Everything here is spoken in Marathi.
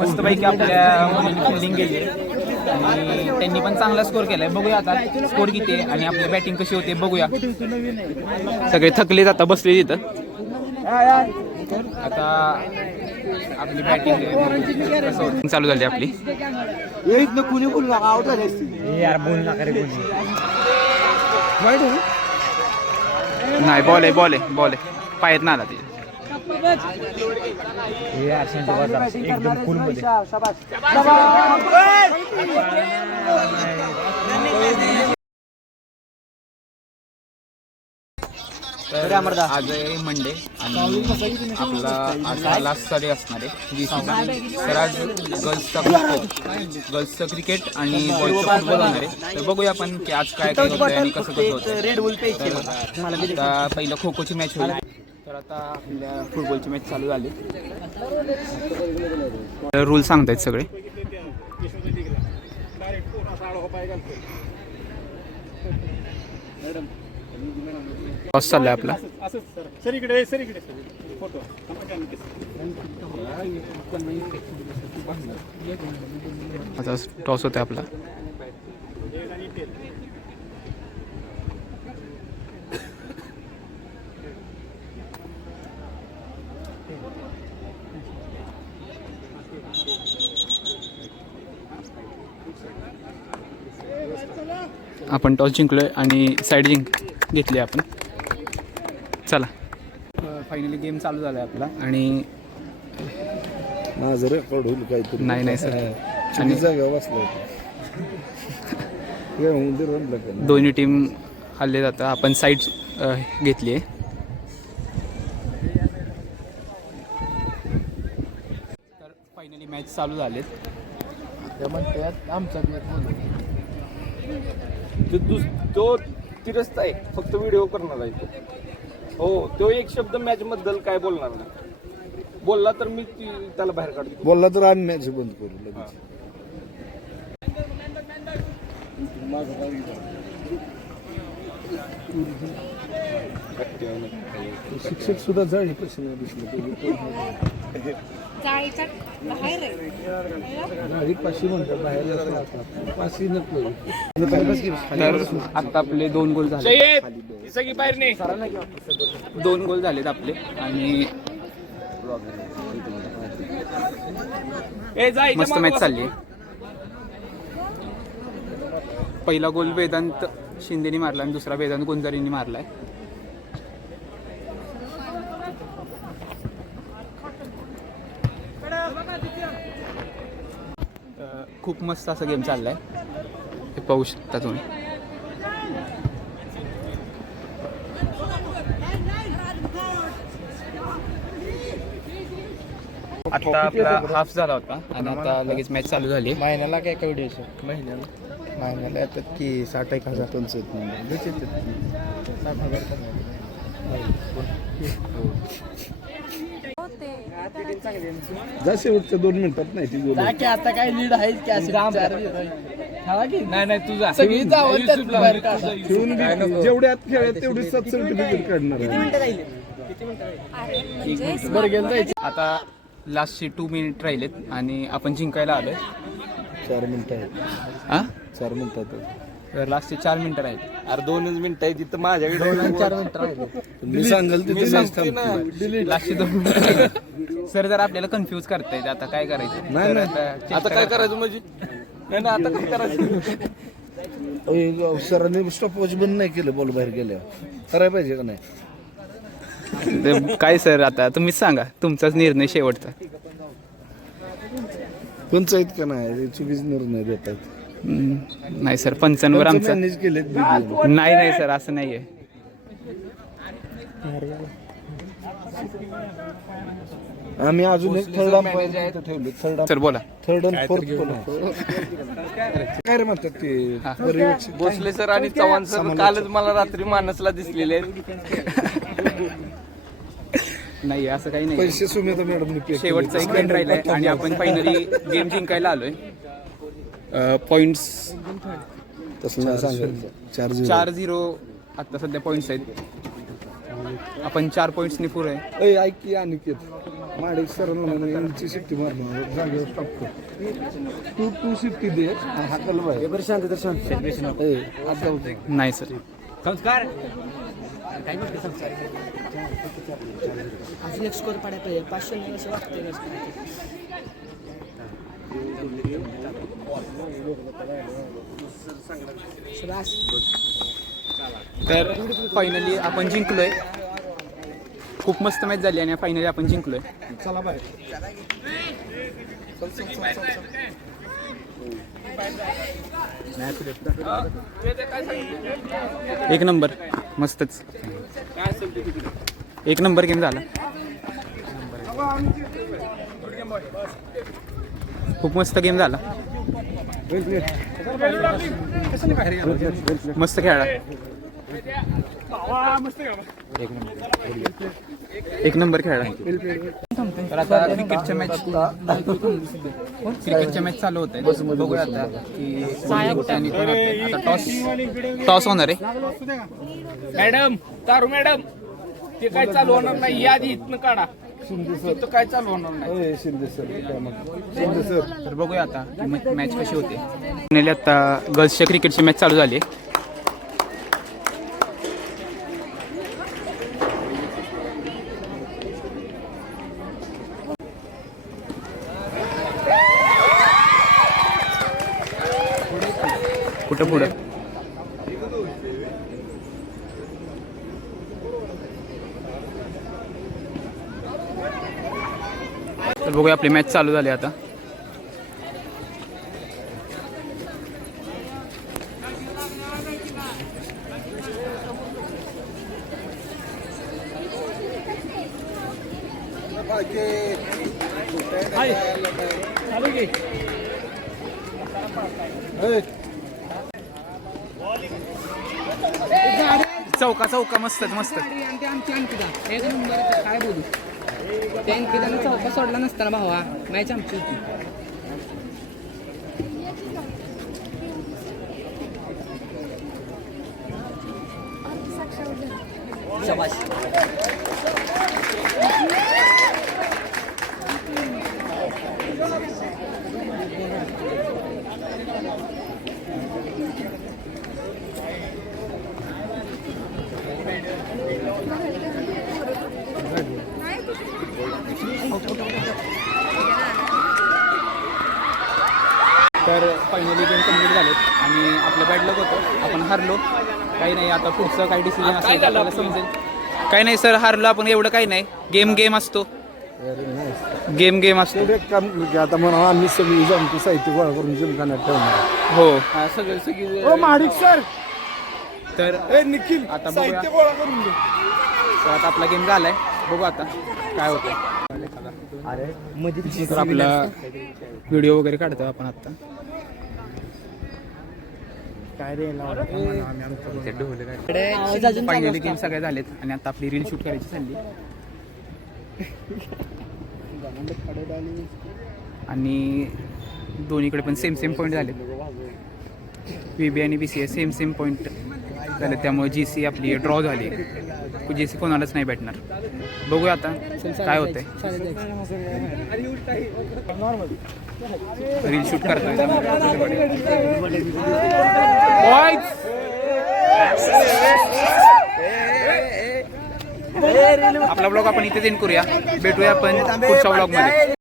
मस्तपैकी आपल्या मुलींनी फिल्डिंग केली आणि त्यांनी पण चांगला स्कोर केलाय. बघूया आता स्कोर किती आहे आणि आपली बॅटिंग कशी होते बघूया. सगळे थकले आता बसले तिथं. आता आपली बॅटिंग चालू झाली आपली. नाही बॉल आहे बॉल आहे बॉल आहे पायात ना आला ते. एकदम कूल मध्ये तर आज आहे मंडे आणि आपला आज लास्ट डे असणार आहे जीसीचा. तर आज गर्ल्सचं क्रिकेट आणि बॉयजचं फुटबॉल होणार आहे. तर बघूया आपण की आज काय काय होतं आणि कसं कसं होतं. आता पहिलं खो खोची मॅच होईल. तर आता आपल्या फुटबॉलची मॅच चालू झाली. रूल सांगतायत सगळे. टॉस चाललाय आपला. आता टॉस होतोय आपला. आपण टॉस जिंकलोय आणि साईड घेतली आपण. चला फायनली गेम चालू झालाय आपला आणि माझं रेकॉर्ड होईल काहीतरी. नाही सर आणि जागा बसला दोन्ही टीम हल्ले जातं. आपण साईड घेतली आहे. तर फायनली मॅच चालू झालेत. त्या म्हणतात आमचा तो तिरस्त आहे फक्त व्हिडिओ करणार आहे तो. हो तो एक शब्द मॅच बद्दल काय बोलणार नाही. बोलला तर मी त्याला बाहेर काढतो. बोलला तर आम्ही मॅच बंद करू लगेच. शिक्षक सुद्धा जाळी प्रश्न पाचशे म्हणतात बाहेर पाचशे नको. तर आता आपले 2 गोल झाले. दोन गोल झालेत आपले आणि मस्त मॅच चालली. पहिला गोल वेदांत शिंदेनी मारला आणि दुसरा वेदांत गुंजारींनी मारलाय. खूप मस्त असा गेम चाललाय. हे पाहू शकता तुम्ही. आता आपला हाफ झाला होता आणि आता लगेच मॅच चालू झाली. महिन्याला काय काय व्हिडिओ महिन्याला येतात की 60,000 टनच येतात. जा शेवटच्या 2 मिनिटात नाही ती गोल. आता काय लीड आहे नाही तुझा जेवढ्या आत खेळात तेवढी 7 सर्टिफिकेट काढणार आहे. आता लास्टचे 2 मिनिट राहिलेत आणि आपण जिंकायला आलोय. 4 मिनिटं आहेत. हा 4 मिनिटात तर लास्टचे 4 मिनिटं राहिले. अरे 2च मिनिटं आहे तिथं माझ्याकडे 4 मिनिटं राहिले. मी सांगाल तिथे मॅच थांबते. लास्टचे 2 मिनिटं. सर जर आपल्याला कन्फ्यूज करतायत आता काय करायचं. नाही आता काय करायचं म्हणजे नाही आता काय करायचं. सरांनी स्टॉपवॉच बंद नाही केलं बॉल बाहेर गेल्यावर. करायला पाहिजे का नाही. काय सर आता तुम्हीच सांगा. तुमचाच निर्णय शेवटचा. पंच आहेत का नाही चुकीचे निर्णय देतात. नाही सर पंचांवर आमचा नाही सर असं नाहीये. आम्ही अजून एक थर्ड अंपायर ठेवले. सर बोला. थर्ड आणि फोर्थ काय रे म्हणतात ते भोसले सर आणि चव्हाण सर कालच मला रात्री मानसला दिसलेले आहेत. नाही असं काही नाही. पैसे सुमेधा मॅडम शेवटचा एक गेम राहिलाय आणि आपण फायनली गेम जिंकायला आलोय. पॉइंट्स तसं नाही सांगायचं. 4-0 आता सध्या पॉइंट्स आहेत. आपण 4 पॉईंट्सनी पुढे आहे. ए ऐक की अनिकेत माडे सरांना यांची शिट्टी मारणार जागेवर स्टॉप कर तू शिट्टी दे हाकल बाय बरं शांत तर शांत ए हात जाऊ दे नाही सर. संस्कार अजून एक स्कोर पडायला पाहिजे 500 नाही असं वाटतंय तर फायनली आपण जिंकलोय. खूप मस्त मॅच झाली आणि फायनली आपण जिंकलोय. चला बाय एक नंबर मस्तच. एक नंबर गेम झाला. खूप मस्त गेम झाला. मस्त खेळला. एक नंबर खेळला. तर आता क्रिकेटच्या मॅच चालू होत आहे. बघूया आता की आता टॉस होणार आहे. मॅडम तारू मॅडम ते काय चालू होणार नाही. यादी इथनं काढा. तिथं काय चालू होणार नाही. शिंदे सर तर बघूया आता मॅच कशी होते. फायनली आता गर्ल्सच्या क्रिकेटची मॅच चालू झाली. कुठं पुढं तर बघूया आपली मॅच चालू झाली आता. चौका मस्तच मस्त. एक नंबर काय बोलू त्या अंकितानं चौका सोडला नसताना भावा मॅच आमची होती. तर फायनली गेम कम्प्लीट झालेत आणि आपलं बॅड लक होतं. आपण हारलो. काही नाही. आता पुढचं काही डिसिजन असेल आपल्याला समजेल. काही नाही सर, हारलो आपण. एवढं काही नाही. गेम असतो. गेम असतो. एक काम आता म्हणा आम्ही सगळी जमतो साहित्य गोळा करून जिमखान्यात ठेवणार. हो सगळी महाडिक सर तर ए निखिल आता साहित्य बघूया. गोळा करून दे. तर आता आपला गेम झालाय. बघू आता काय होतं. तर आपला व्हिडिओ वगैरे काढतो आपण आता. फायनली गेम सगळे झालेत आणि आता आपली रील शूट करायची चालली. आणि दोन्हीकडे पण सेम पॉईंट झाले. VB आणि BCA सेम पॉईंट झाले. त्यामुळे GC आपली ड्रॉ झाली. GC कोणालाच नाही भेटणार. बघूया आता काय होतंय. रील शूट करतोय. आपला ब्लॉग आपण इथेच एंड करूया. भेटूया आपण पुढच्या ब्लॉग मध्ये.